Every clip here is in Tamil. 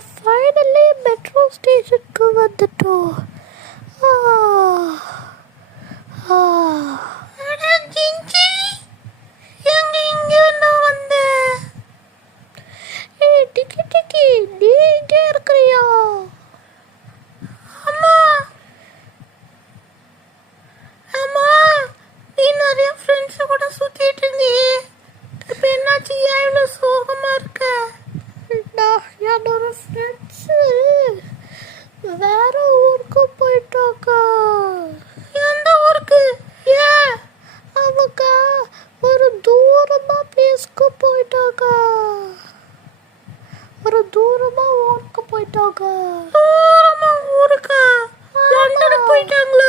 finally metro station come at the door. Ah. என்னோட ஃப்ரெண்ட்ஸு வேற ஊருக்கு போயிட்டாக்கா. எந்த ஊருக்கு ஏன் அவங்க ஒரு தூரமா பிளேஸ்க்கு போயிட்டாங்க ஒரு தூரமா ஊருக்கு? போயிட்டாங்க தூரமா ஊருக்கா லண்டனுக்கு போயிட்டாங்களா?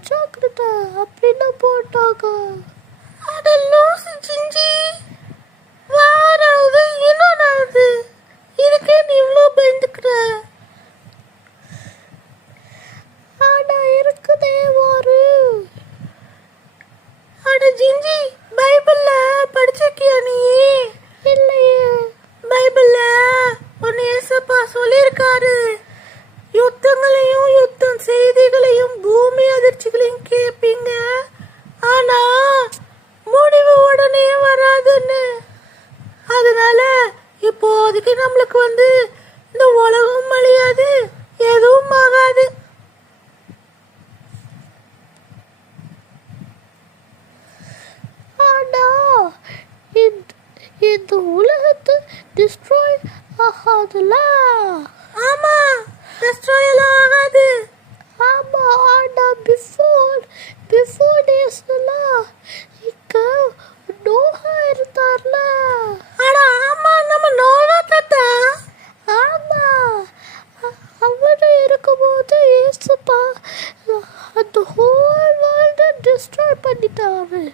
ஜாக்கிரதா அப்படின்னா அப்படின்னு போட்டாங்க. இப்போதைக்கு நம்மளுக்கு வந்து இந்த உலகம் அழியாது எதுவும் ஆகாது. இந்த உலகத்தை டிஸ்ட்ராய் ஆகாதுல ஆமா டிஸ்ட்ராய் ஆகாது. ஆமா ஆண்டா பிஃபோர் பிஃபோர் டேஸ் பேச அந்த ஹோல் வேர்ல்டை டிஸ்ட்ராய் பண்ணிட்டான்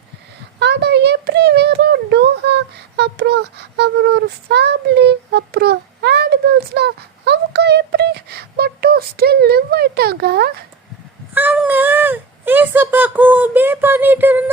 ஆனால் எப்படி வெறும் டோஹா அப்புறம் அவரோட ஃபேமிலி அப்புறம் ஆனிமல்ஸ்லாம் அவங்க எப்படி மட்டும் ஸ்டில் லிவ் ஆயிட்டாங்க? அவங்க ஏசப்பாக்கு ஒபே பண்ணிட்டு இருந்தாங்க.